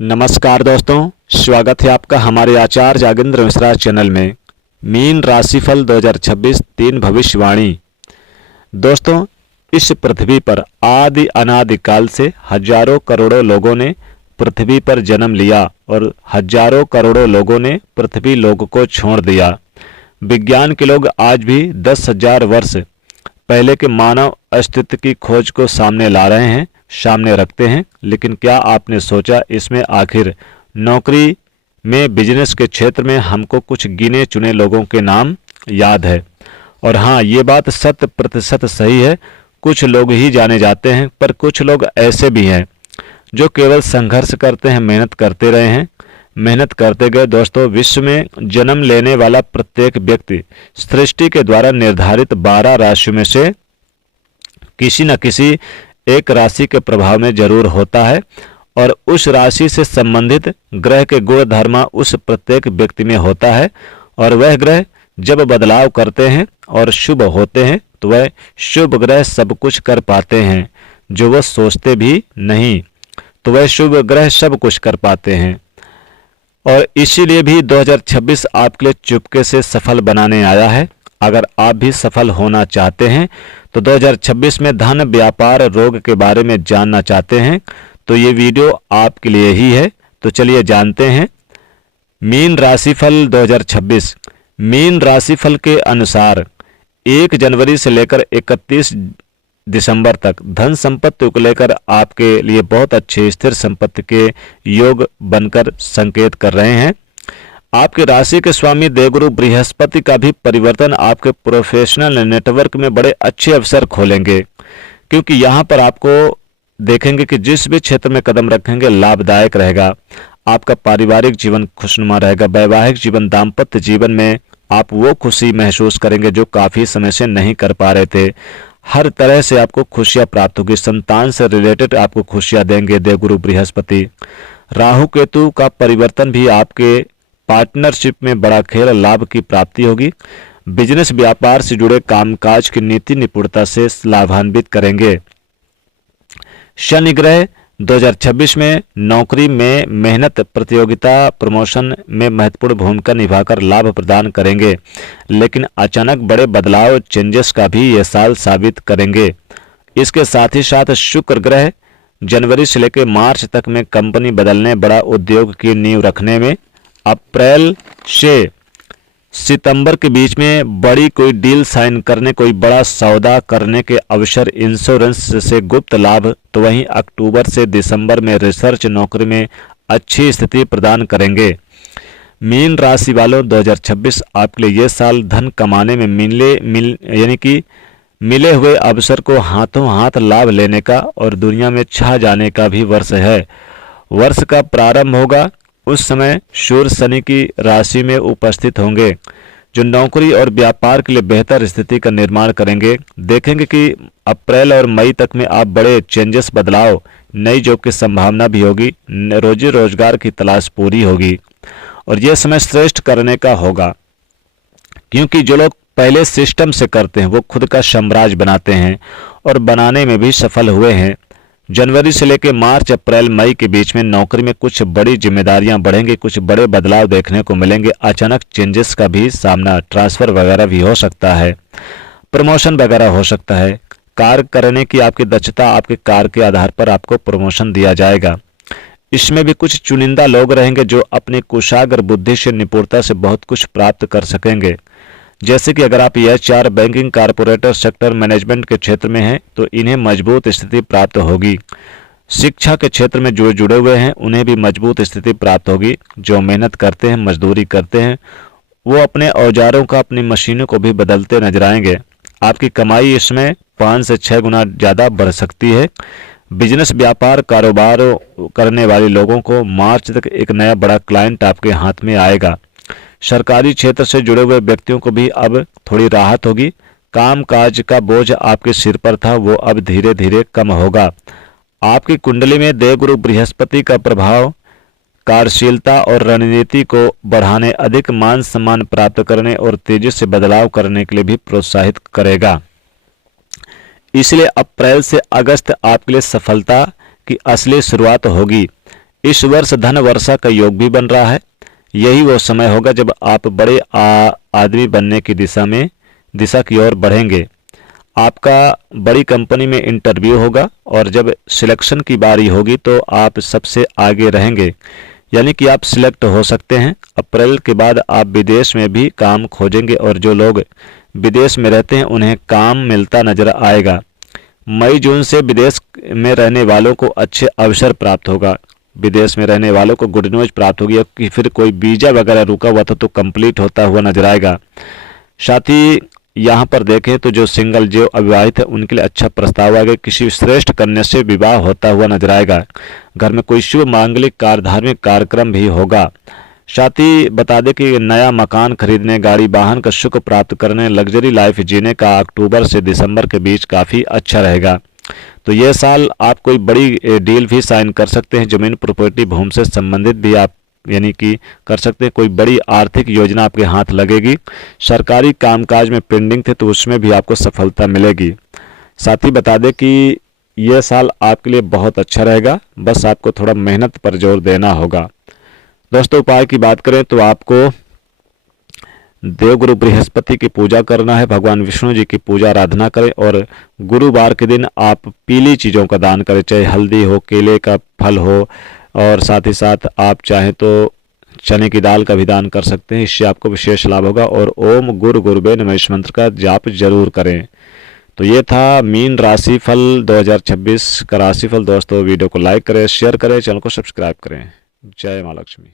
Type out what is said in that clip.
नमस्कार दोस्तों, स्वागत है आपका हमारे आचार्य जागेंद्र मिश्रा चैनल में। मीन राशिफल 2026 3 भविष्यवाणी। दोस्तों, इस पृथ्वी पर आदि अनादि काल से हजारों करोड़ों लोगों ने पृथ्वी पर जन्म लिया और हजारों करोड़ों लोगों ने पृथ्वी लोक को छोड़ दिया। विज्ञान के लोग आज भी 10,000 वर्ष पहले के मानव अस्तित्व की खोज को सामने ला रहे हैं, सामने रखते हैं। लेकिन क्या आपने सोचा इसमें आखिर नौकरी में, बिजनेस के क्षेत्र में हमको कुछ गिने चुने लोगों के नाम याद है? और हाँ, ये बात 100% सही है। कुछ लोग ही जाने जाते हैं, पर कुछ लोग ऐसे भी हैं जो केवल संघर्ष करते हैं, मेहनत करते रहे हैं, मेहनत करते गए। दोस्तों, विश्व में जन्म लेने वाला प्रत्येक व्यक्ति सृष्टि के द्वारा निर्धारित 12 राशियों में से किसी न किसी एक राशि के प्रभाव में जरूर होता है, और उस राशि से संबंधित ग्रह के गुण धर्म उस प्रत्येक व्यक्ति में होता है। और वह ग्रह जब बदलाव करते हैं और शुभ होते हैं तो वह शुभ ग्रह सब कुछ कर पाते हैं जो वह सोचते भी नहीं, तो वह शुभ ग्रह सब कुछ कर पाते हैं। और इसीलिए भी 2026 आपके लिए चुपके से सफल बनाने आया है। अगर आप भी सफल होना चाहते हैं तो 2026 में धन, व्यापार, रोग के बारे में जानना चाहते हैं तो ये वीडियो आपके लिए ही है। तो चलिए जानते हैं मीन राशिफल 2026। मीन राशिफल के अनुसार 1 जनवरी से लेकर 31 दिसंबर तक धन संपत्ति को लेकर आपके लिए बहुत अच्छे स्थिर संपत्ति के योग बनकर संकेत कर रहे हैं। आपके राशि के स्वामी देवगुरु बृहस्पति का भी परिवर्तन आपके प्रोफेशनल नेटवर्क में बड़े अच्छे अवसर खोलेंगे, क्योंकि यहाँ पर आपको देखेंगे कि जिस भी क्षेत्र में कदम रखेंगे लाभदायक रहेगा। आपका पारिवारिक जीवन खुशनुमा रहेगा। वैवाहिक जीवन, दाम्पत्य जीवन में आप वो खुशी महसूस करेंगे जो काफी समय से नहीं कर पा रहे थे। हर तरह से आपको खुशियां प्राप्त होगी। संतान से रिलेटेड आपको खुशियां देंगे देवगुरु बृहस्पति। राहु केतु का परिवर्तन भी आपके पार्टनरशिप में बड़ा खेल, लाभ की प्राप्ति होगी। बिजनेस, व्यापार से जुड़े कामकाज की नीति निपुणता से लाभान्वित करेंगे। शनि ग्रह 2026 में नौकरी में मेहनत, प्रतियोगिता, प्रमोशन में महत्वपूर्ण भूमिका निभाकर लाभ प्रदान करेंगे, लेकिन अचानक बड़े बदलाव, चेंजेस का भी यह साल साबित करेंगे। इसके साथ ही साथ शुक्र ग्रह जनवरी से लेकर मार्च तक में कंपनी बदलने, बड़ा उद्योग की नींव रखने में, अप्रैल से सितंबर के बीच में बड़ी कोई डील साइन करने, कोई बड़ा सौदा करने के अवसर, इंश्योरेंस से गुप्त लाभ, तो वहीं अक्टूबर से दिसंबर में रिसर्च, नौकरी में अच्छी स्थिति प्रदान करेंगे। मीन राशि वालों, 2026 आपके लिए ये साल धन कमाने में मिले हुए अवसर को हाथों हाथ लाभ लेने का और दुनिया में छा जाने का भी वर्ष है। वर्ष का प्रारंभ होगा उस समय सूर्य शनि की राशि में उपस्थित होंगे, जो नौकरी और व्यापार के लिए बेहतर स्थिति का निर्माण करेंगे। देखेंगे कि अप्रैल और मई तक में आप बड़े चेंजेस, बदलाव, नई जॉब की संभावना भी होगी। रोजी रोजगार की तलाश पूरी होगी और यह समय श्रेष्ठ करने का होगा, क्योंकि जो लोग पहले सिस्टम से करते हैं वो खुद का साम्राज्य बनाते हैं और बनाने में भी सफल हुए हैं। जनवरी से लेकर मार्च, अप्रैल, मई के बीच में नौकरी में कुछ बड़ी जिम्मेदारियां बढ़ेंगी, कुछ बड़े बदलाव देखने को मिलेंगे। अचानक चेंजेस का भी सामना, ट्रांसफर वगैरह भी हो सकता है, प्रमोशन वगैरह हो सकता है। कार्य करने की आपकी दक्षता, आपके कार्य के आधार पर आपको प्रमोशन दिया जाएगा। इसमें भी कुछ चुनिंदा लोग रहेंगे जो अपनी कुशाग्र बुद्धि से, निपुणता से बहुत कुछ प्राप्त कर सकेंगे। जैसे कि अगर आप HR, banking, corporator sector, management के क्षेत्र में हैं तो इन्हें मजबूत स्थिति प्राप्त होगी। शिक्षा के क्षेत्र में जो जुड़े हुए हैं उन्हें भी मजबूत स्थिति प्राप्त होगी। जो मेहनत करते हैं, मजदूरी करते हैं, वो अपने औजारों का, अपनी मशीनों को भी बदलते नजर आएंगे। आपकी कमाई इसमें 5 से 6 गुना ज़्यादा बढ़ सकती है। बिजनेस, व्यापार, कारोबार करने वाले लोगों को मार्च तक एक नया बड़ा क्लाइंट आपके हाथ में आएगा। सरकारी क्षेत्र से जुड़े हुए व्यक्तियों को भी अब थोड़ी राहत होगी। काम काज का बोझ आपके सिर पर था वो अब धीरे धीरे कम होगा। आपकी कुंडली में देवगुरु बृहस्पति का प्रभाव कार्यशीलता और रणनीति को बढ़ाने, अधिक मान सम्मान प्राप्त करने और तेजी से बदलाव करने के लिए भी प्रोत्साहित करेगा। इसलिए अप्रैल से अगस्त आपके लिए सफलता की असली शुरुआत होगी। इस वर्ष धन वर्षा का योग भी बन रहा है। यही वो समय होगा जब आप बड़े आदमी बनने की दिशा की ओर बढ़ेंगे। आपका बड़ी कंपनी में इंटरव्यू होगा और जब सिलेक्शन की बारी होगी तो आप सबसे आगे रहेंगे, यानी कि आप सिलेक्ट हो सकते हैं। अप्रैल के बाद आप विदेश में भी काम खोजेंगे और जो लोग विदेश में रहते हैं उन्हें काम मिलता नजर आएगा। मई जून से विदेश में रहने वालों को अच्छे अवसर प्राप्त होगा। विदेश में रहने वालों को गुड न्यूज प्राप्त होगी कि फिर कोई वीजा वगैरह रुका हुआ था तो कंप्लीट होता हुआ नजर आएगा। साथ ही यहाँ पर देखें तो जो सिंगल जो अविवाहित है उनके लिए अच्छा प्रस्ताव आएगा। किसी श्रेष्ठ कन्या से विवाह होता हुआ नजर आएगा। घर में कोई शुभ मांगलिक धार्मिक कार्यक्रम भी होगा। साथ ही बता दें कि नया मकान खरीदने, गाड़ी वाहन का सुख प्राप्त करने, लग्जरी लाइफ जीने का अक्टूबर से दिसंबर के बीच काफ़ी अच्छा रहेगा। तो ये साल आप कोई बड़ी डील भी साइन कर सकते हैं। जमीन प्रॉपर्टी भूमि से संबंधित भी आप यानी कि कर सकते हैं। कोई बड़ी आर्थिक योजना आपके हाथ लगेगी। सरकारी कामकाज में पेंडिंग थे तो उसमें भी आपको सफलता मिलेगी। साथ ही बता दें कि यह साल आपके लिए बहुत अच्छा रहेगा, बस आपको थोड़ा मेहनत पर जोर देना होगा। दोस्तों, उपाय की बात करें तो आपको देवगुरु बृहस्पति की पूजा करना है, भगवान विष्णु जी की पूजा आराधना करें और गुरुवार के दिन आप पीली चीज़ों का दान करें, चाहे हल्दी हो, केले का फल हो और साथ ही साथ आप चाहें तो चने की दाल का भी दान कर सकते हैं। इससे आपको विशेष लाभ होगा। और ओम गुरु गुरुबे नमः इस मंत्र का जाप जरूर करें। तो ये था मीन राशिफल 2026 का राशिफल। दोस्तों, वीडियो को लाइक करें, शेयर करें, चैनल को सब्सक्राइब करें। जय माँ लक्ष्मी।